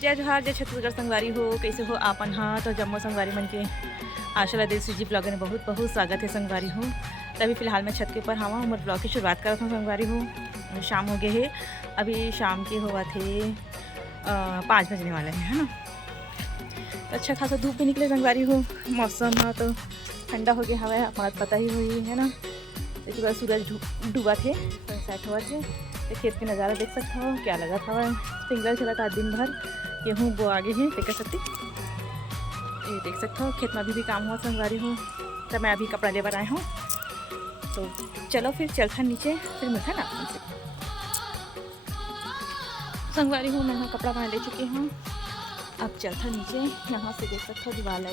जय जोहार जय छत्तीसगढ़ संगवारी हो, कैसे हो आपन। हाँ तो जम्मो संगवारी मन के आशा देव जी ब्लॉगर में बहुत बहुत स्वागत है संगवारी हो। तभी फिलहाल मैं छत के ऊपर हवा हूँ, ब्लॉग की शुरुआत करता हूँ संगवारी हो। शाम हो गए है, अभी शाम के हुआ थे 5 बजने वाले हैं, है ना। तो अच्छा खासा धूप भी निकले संगवारी हो, मौसम हाँ तो ठंडा हो गया हवा है, हमारा पता ही हुई है ना। इसके बाद सूरज डूबा थे, सेट हुआ थे। तो खेत के नज़ारा देख सकता हो, क्या लगा था। सिंगल चला था दिन भर, गेहूँ वो आगे हैं देख सकती, ये देख सकते हो। खेत में अभी भी काम हुआ संगवारी हो। तो मैं अभी कपड़ा लेकर आया हूँ, तो चलो फिर चलता नीचे, फिर मिलता ना आपसे संगवारी हूँ। मैं यहाँ कपड़ा वहाँ ले चुकी हूँ, अब चलता नीचे। यहाँ से देख सकते हो दीवार है,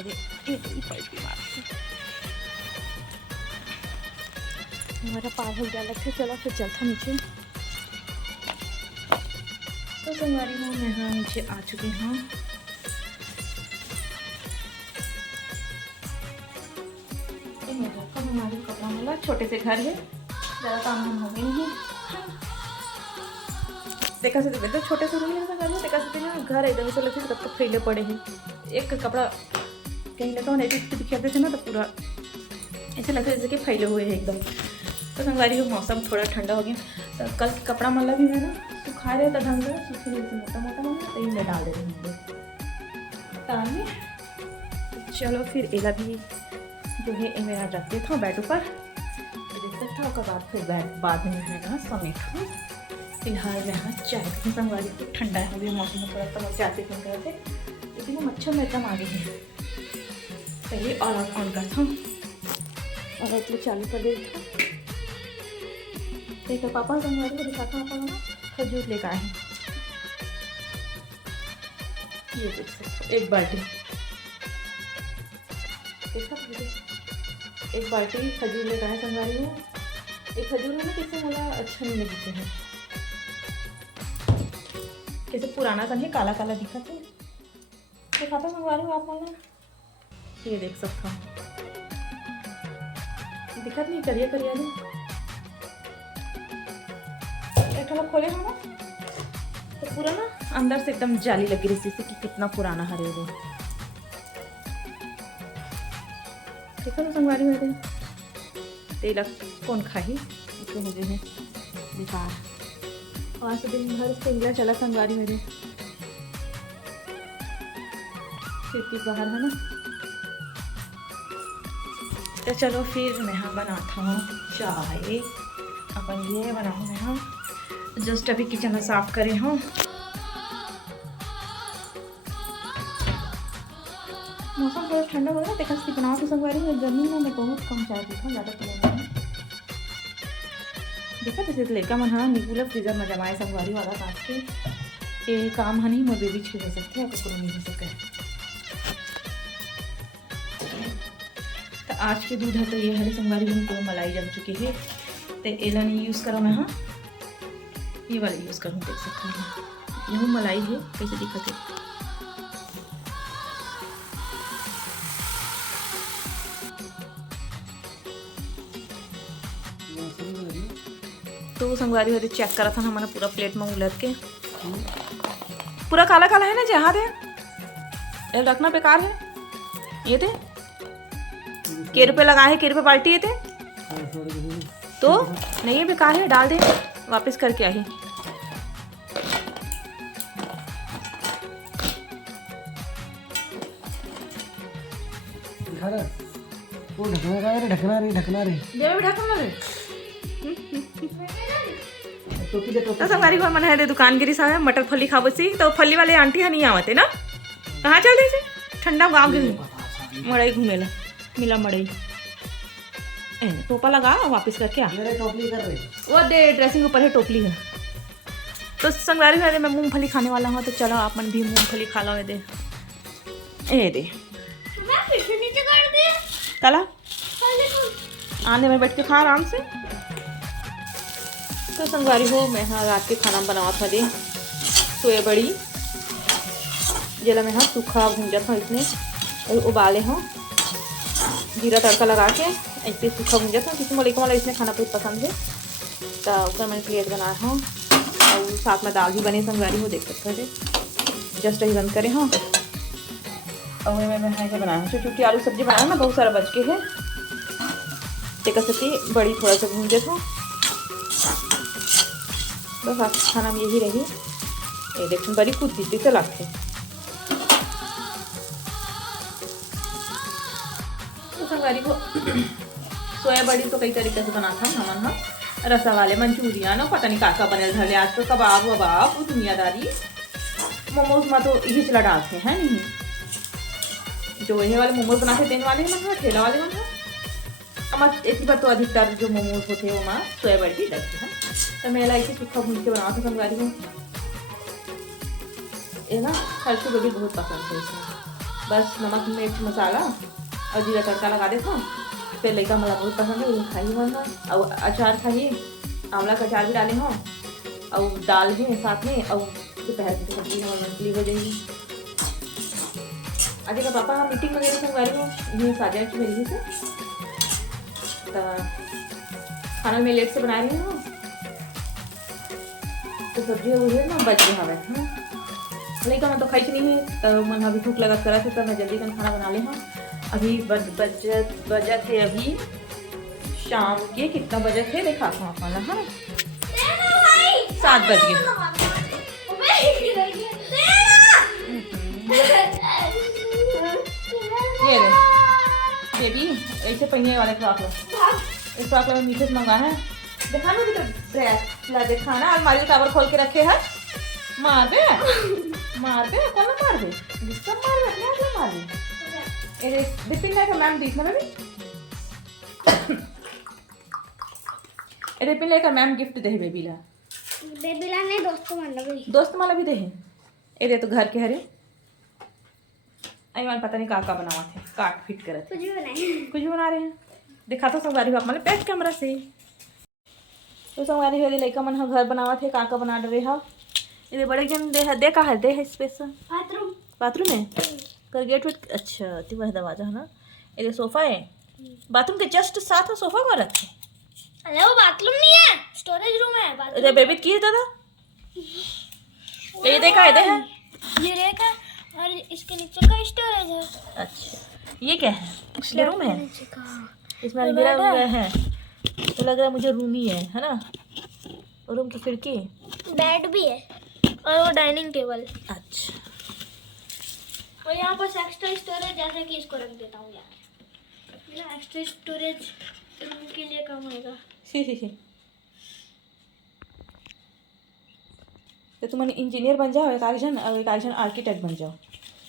हमारा पार हो गया लगता है। चलो फिर चलता नीचे। तो संगवारी हूँ मैं यहाँ नीचे आ चुकी हूँ। हमारे कपड़ा वाला छोटे से घर है, ज़्यादा काम हम हो गए नहीं। देखा से तो छोटे से रूम है, देखा से ना घर एकदम से लगते तब तक फैले पड़े हैं। एक कपड़ा कहीं लगा हो नहीं दिखाते थे ना, तो पूरा ऐसे लगता है जैसे कि फैले हुए हैं एकदम। तो संगवारी हो मौसम थोड़ा ठंडा हो गया, तो कल कपड़ा मल्ला भी मैं ना सुखा रहे था ढंग से, सूखे जैसे मोटा मोटा मल्ला, तो मैं डाल दे रही हूँ तार में। चलो फिर एला भी जो है ये मेरा रख देता हूँ बेड ऊपर, देख सकता हूँ। उसके बाद फिर बेड बाद में है समेट हूँ। फिलहाल मैं यहाँ चाय की संगवारी को ठंडा हो गया मौसम में, थोड़ा सा जाते फोन करते, लेकिन वो मच्छर में एकदम आगे है। पहले और ऑन करता हूँ और इसलिए चालू कर देता हूँ। देखो पापा संगवारी को दिखाता हूँ, पापा खजूर लेकर आए हैं, ये देख सकते हो। एक बाल्टी देखा, एक बाल्टी खजूर लेकर आए संगवारी में। एक खजूर में ना कैसे मला अच्छा नहीं लगते हैं, कैसे पुराना सा नहीं, काला काला दिखा था। दिखाता संगवारी में आप वाला, ये देख सकता हूँ। दिखत नहीं, करिया करिया नहीं। एक थोड़ा खोले हम तो पूरा ना अंदर से एकदम जाली लगी रही थी कि कितना पुराना हरे वो। देखो तो संगवारी में तेल कौन खाही, तो हो गए हैं बेकार। आज तो दिन भर सिंगला चला संगवारी मेरे, खिड़की बाहर है ना। तो चलो फिर मैं यहाँ बनाता हूँ चाय। अपन ये बनाऊँ मैं यहाँ जस्ट अभी किचन में साफ करे हूँ। मौसम थोड़ा ठंडा हो गया, देखा इसकी बनाओ तो संगवारी में गर्मी में मैं बहुत कम चाय पीता हूँ, ज़्यादा पीता नहीं। देखा जैसे लड़का मन हाँ निकूला फ्रीजर में जमाए संगवारी वाला काट के, ये काम है नहीं मैं बेबी छू हो सकते हैं, कपड़ों नहीं हो सके। तो आज के दूध है तो ये हरे संगवारी में पूरा मलाई जम चुकी है, तो एला नहीं यूज़ करो मैं, हाँ ये वाला यूज़ करूँ। देख सकते हैं यह मलाई है, कैसे दिखत है। तो संगवारी वाले चेक करा था हमारा पूरा प्लेट में उलट के, पूरा काला काला है ना जहाँ थे, रखना बेकार है। ये थे के रुपये लगाए हैं, के रुपये बाल्टी ये थे तो नहीं है, बेकार है, डाल दे वापस करके आई। वो ढकना रे तो संगवारी को मन है दे दुकान गिरी साहब मटर फली खाबो सी, तो फली वाले आंटी है नहीं आवते ना, कहाँ चल रही थी ठंडा गाँव के मड़ई घूमेला मिला मड़ई। टोपा लगा वापस करके आ, टोपली कर रही वो दे ड्रेसिंग ऊपर है टोपली है। तो संगवारी है मैं मूंगफली खाने वाला हूँ, तो चलो आप मन भी मूंगफली खा लो। ये दे ए दे तला आने में बैठ के खा आराम से। तो संगवारी हो मैं हाँ रात के खाना बनावा था दे सोया बड़ी जला मैं हाँ सूखा भूंजा था, इसमें उबाले हूँ जीरा तड़का लगा के ऐसे सूखा भूंजा था, क्योंकि मोलिका वाला इसमें खाना बहुत पसंद है। तो उसका मैंने प्लेट बनाया हूँ और साथ में दाल भी बने संगवारी हो, देख सकते हो। जस्ट ही बंद करें हाँ। और मैं ऐसे बनाया छोटी आलू सब्जी बनाया ना, बहुत सारा बच के है। टेका सती बड़ी थोड़ा सा भून देता, बस आज खाना में यही रही। ये देखो बड़ी कुछ दीदी से लगते तो संगारी को सोया बड़ी तो कई तरीके से बनाता हमन हाँ, रसा वाले मंचूरियन और पता नहीं का बनल धरले आज तो कबाब वबाब दुनियादारी। मोमोज में तो यही चला डालते हैं नहीं, जो ये वाले मोमोज बनाते देने वाले हैं ठेला वाले मन हमारे इसी बात तो अधिकतर जो मोमोज होते हैं वो माँ सोया बड़ी डलते हैं। तो मैं इसे सूखा भून के बनाती हूँ संगारी में। ये ना हर्षू को भी बहुत पसंद है इसमें, बस नमक मिर्च मसाला और जीरा तड़का लगा देता हूँ। फिर लड़का मला बहुत पसंद है, वो खाई मन और अचार खाइए, आंवला का अचार भी डाले हों और दाल है साथ में, और दोपहर की सब्जी हमारी मछली हो जाएगी। आज का पापा हम मीटिंग में गए थे संगारी में, ये साजा की मेरी से तो खाना मैं लेट से बना रही हूँ तो सब्जी वो है ना बच गया है नहीं का मैं तो खाई नहीं है तो मन अभी भूख लगा करा था, तो मैं जल्दी का खाना बना ले हाँ। अभी बजट थे अभी शाम के कितना बजट थे देखा था खाना हाँ 7 बज गए। ये बेबी ऐसे पहिए वाले फ्रॉक लो, इस फ्रॉक में मीठे से मंगा है देखा ना तो ड्रेस ला देखा ना अलमारी काबर खोल के रखे है। मार दे कौन मार दे जिसका मार दे अपने आप मार दे। ये बिपिन का मैम बीच में बेबी बिपिन का मैम गिफ्ट दे बेबी ला नहीं दोस्त माला भी दे ये दे तो घर के हरे अमान पता नहीं का बनावा थे काट फिट करत कुछ भी बना रहे हैं दिखा तो संगवारी हो मतलब बैठ कैमरा से तो संगवारी हो लड़का मन घर बनावा थे का बना रहे हा। ये बड़े जन दे का है दे है स्पेशल बाथरूम है कर गेट वेट अच्छा ती वह दरवाजा है ना। ये सोफा है बाथरूम के जस्ट साथ में सोफा में रखे। अरे वो बाथरूम नहीं है स्टोरेज रूम है। अरे बेबी की है दादा ये देखा है ये रेक है और इसके नीचे का स्टोरेज है। अच्छा ये क्या है रूम है इसमें अलमीरा वगैरह है तो लग रहा है मुझे रूम ही है ना। रूम की खिड़की बेड भी है और वो डाइनिंग टेबल। अच्छा और यहाँ पर एक्स्ट्रा स्टोरेज जैसे कि इसको रख देता हूँ यार एक्स्ट्रा स्टोरेज रूम के लिए कम होगा। तो तुम इंजीनियर बन जाओ एक आर्किटेक्ट आर्किटेक्ट बन जाओ।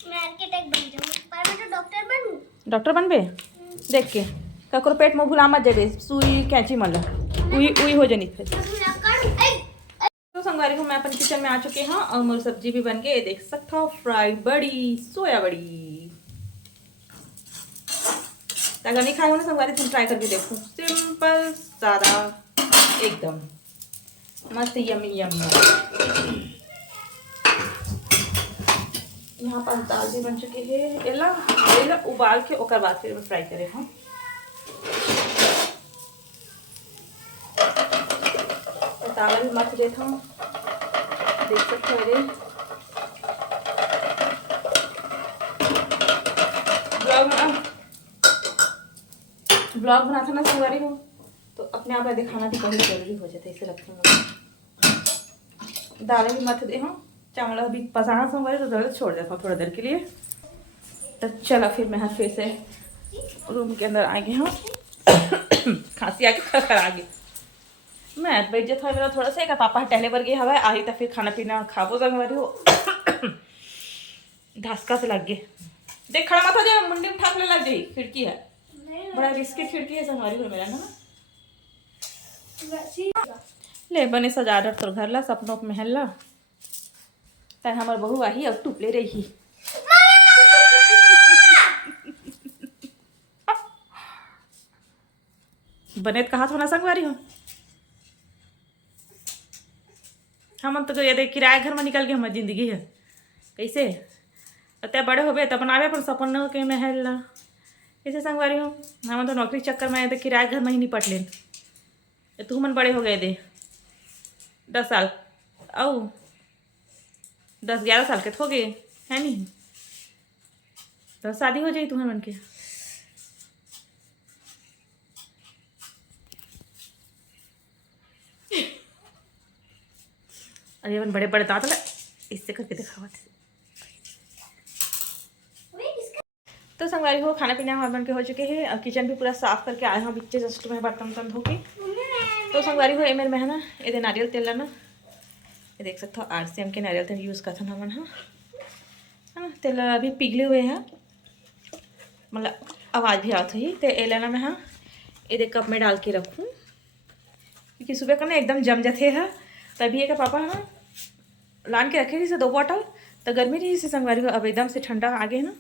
मैं आर्किटेक्ट बन जाऊँ पर मैं तो डॉक्टर बनूँ। डॉक्टर बनबे देख के ककरो पेट में भुला मत जाबे सुई कैंची मल उई हो जानी फिर। तो संगवारी को मैं अपन किचन में आ चुके हैं और मोर सब्जी भी बन गई देख सकता हो फ्राई बड़ी सोया बड़ी अगर नहीं खाए हो ना संगवारी तुम ट्राई करके देखो सिंपल सादा एकदम मस्त यमी यमी। यहाँ पर दाल भी बन चुकी है एला उबाल के ओकर बाद फिर फ्राई करे हम। तावा भी मत देता हूँ देख सकते हो मेरे ब्लॉग बनाता ना संगवारी हो तो अपने आप में दिखाना भी बहुत जरूरी हो जाता है इसे लगता है। दालें भी मत दे हूँ चावल अभी पसाना संगवारी तो जरूरत छोड़ देता हूँ थोड़ा देर के लिए। तो चला फिर मैं फिर से रूम के अंदर आ गए हूँ खांसी आके खर आ गई मैं बैठ जाता मेरा थोड़ा सा पापा टहले बर गया हवा आई तो फिर खाना पीना खाबो संगवारी हो धसका से लग गए देख खड़ा मत हो जाए मुंडी में ठाकने लग जाए खिड़की है बड़ा रिस्की खिड़की है संगवारी हो मेरा ना ले बने सजा डर तोर घर ला सपनों के महल ला तार हमार बहू आई और टूप ले रही बने कहा था ना संगवारी हो हम तो ये देख किराया घर में निकल गए हमारी जिंदगी है कैसे अत्या बड़े हो गए तब बनावे पर सपन के महल ला कैसे संगवारी हो हम तो नौकरी चक्कर में आए तो किराया घर में ही निपट लेन तू मन बड़े हो गए दे 10 साल औ 10-11 साल के हो गए है नहीं? तो शादी हो जाए तुम्हारे मन के। अरे अपन बड़े बड़े दांत लगा, इससे करके दिखावा। तो संगवारी हो खाना पीना हमारे बन के हो चुके हैं और किचन भी पूरा साफ करके आए हैं बिच्चे जस्ट में बर्तन वर्तन धो के। तो संगवारी हो मेरे में है ना ये नारियल तेल लेना, ये देख सकते हो RCM के नारियल तेल यूज़ करता ना मन है ना। तेल अभी पिघले हुए हैं, मतलब आवाज़ भी आती है। तो ये लेना मैं हाँ ये कप में डाल के रखूँ क्योंकि सुबह का ना एकदम जम जाते हैं। तभी एक पापा है ना लान के रखे जैसे 2 बॉटल, तो गर्मी नहीं जैसे संगवारी हो अब एकदम से ठंडा आ गए ना,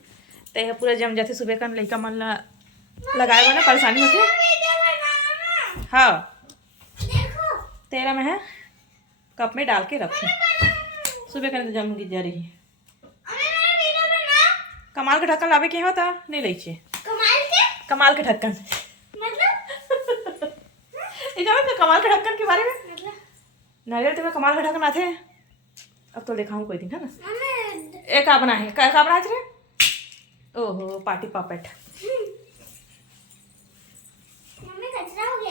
तो यह पूरा जम जाते। सुबह का लड़का मन लगाए हुआ ना परेशानी होती है। हाँ तेरा मैं है कप में डाल के रखूँ, सुबह का जम गिर जा रही है। कमाल के ढक्कन लावे के होता नहीं लीजिए, कमाल के ढक्कन कमाल के ढक्कन के बारे में नारियल तेल में कमाल का ढक्कन आते हैं। अब तो दिखाऊँ कोई दिन है ना। एक बना है क्या बना थे? ओहो पार्टी पापेट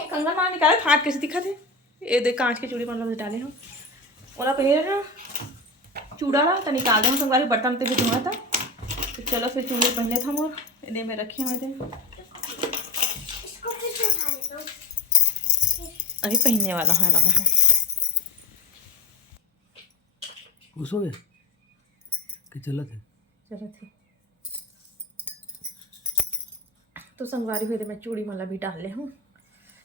कंगन मार निकाले हाथ कैसे दिखा थे। ये देख कांच की चूड़ी मतलब डाले हम ओला पहले ना चूड़ा रहा तो निकाल दे हम संगवारी बर्तन पे भी धुआ था। तो चलो फिर चूड़ी पहले था मोर इधे में रखे हुए थे, अभी पहनने वाला है लगा है। खुश हो गए कि चलत है? चलत है। तो संगवारी हुई थे मैं चूड़ी मतलब भी डाल ले हूँ,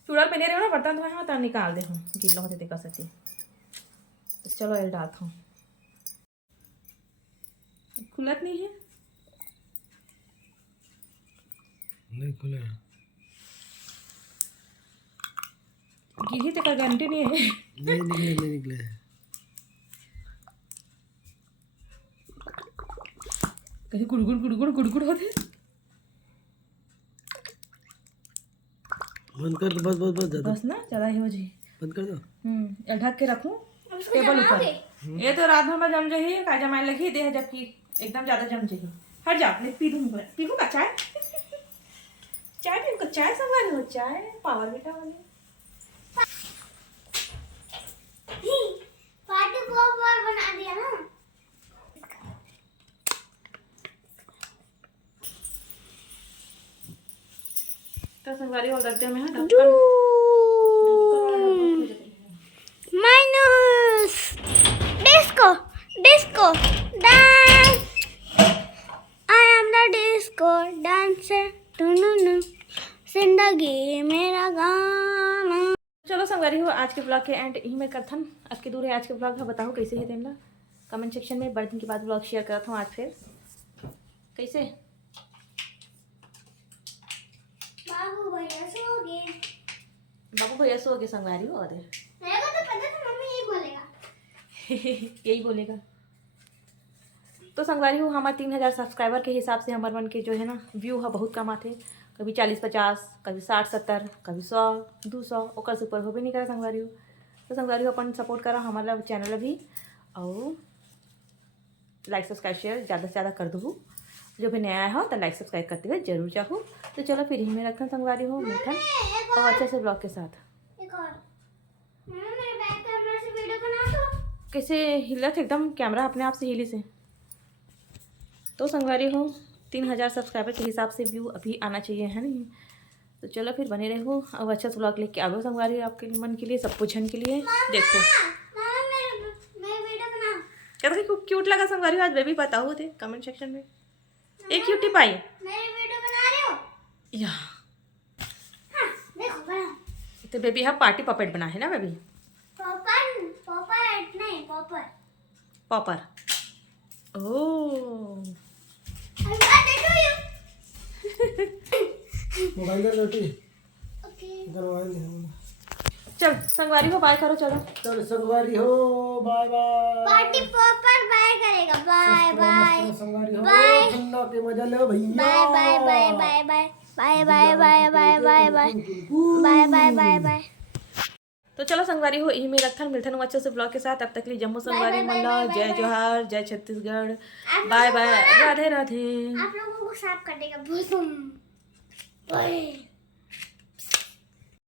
चूड़ा पहने रहे हो ना बर्तन धोए हाँ तो निकाल दे हूँ गीला होते देखा सके। तो चलो ये डालता हूँ, खुलत नहीं है, नहीं खुले गिरी तक का गारंटी नहीं है। नहीं निकले कहीं गुड़गुड़ होते। बंद कर दो, बस ज्यादा बस ना ज़्यादा ही हो जी, बंद कर दो। ये ढक के रखूँ टेबल ऊपर। ये तो रात भर में जम जाही का जमाने लगी दे जबकि एकदम ज़्यादा जम जाही। हट जा नहीं पी दूँ का चाय चाय पी का चाय संगवारी हो चाय पावर बेटा वाली पार्टी पॉपर बना दिया ना। तो संगवारी और रखते में है minus disco dance. I am the disco dancer जिंदगी मेरा गाना। चलो संगवारी हो आज के ब्लॉग के एंड यही में करथन। आज के दूर है आज के ब्लॉग है, बताओ कैसे है तेमला कमेंट सेक्शन में। बड़े दिन के बाद ब्लॉग शेयर करता हूँ आज फिर कैसे। बाबू भैया सो गए। बाबू भैया सो गए संगवारी हो और मेरे को तो पता था मम्मी यही बोलेगा। यही बोलेगा। तो संगवारी हो हमारे 3000 सब्सक्राइबर के हिसाब से हमारे मन के जो है ना व्यू है बहुत कम आते, कभी 40-50 कभी 60-70 कभी 100-200 ओकर से ऊपर हो भी नहीं करा संगवारी हो। तो संगवारी हो अपन सपोर्ट करा हमारा चैनल भी और लाइक सब्सक्राइब शेयर ज़्यादा से ज़्यादा कर दो। जो भी नया हो तो लाइक सब्सक्राइब करते हुए जरूर चाहो। तो चलो फिर यहीं में रखा संगवारी हो मीठन और अच्छे से ब्लॉग के साथ। एक और मेरे बैक कैमरा से वीडियो बना दो। कैसे हिला था एकदम कैमरा अपने आप से हिली से। तो संगवारी हो 3000 सब्सक्राइबर के हिसाब से व्यू अभी आना चाहिए है नहीं। तो चलो फिर बने रहो अब अच्छा ब्लॉग लेके आओ संगवारी आपके मन के लिए सब कुछ के लिए। देखो क्या क्यूट लगा संगवारी आज बेबी बताओ थे कमेंट सेक्शन में एक क्यूटी पाई मेरी वीडियो बना रहे हो या हाँ, देखो बना। तो बेबी हाँ पार्टी पपेट बना है ना बेबी। पॉपर पॉपर नहीं पॉपर पॉपर ओह मोबाइल कर रोटी ओके इधर मोबाइल दे। चल संगवारी हो बाय करो चलो। चल संगवारी हो bye bye. Party popper bye करेगा बाय बाय संगवारी हो बाय। ठंडा के मजा लो भैया। Bye bye bye bye bye bye bye bye bye bye bye bye bye bye bye. तो चलो संगवारी हो ही मेरा रखन मिलथन अच्छे से ब्लॉग के साथ। अब तक लिए जम्मू संगवारी मल्ला, जय जोहार, जय छत्तीसगढ़, बाय बाय, राधे राधे। आप लोगों को साफ करने का बहुत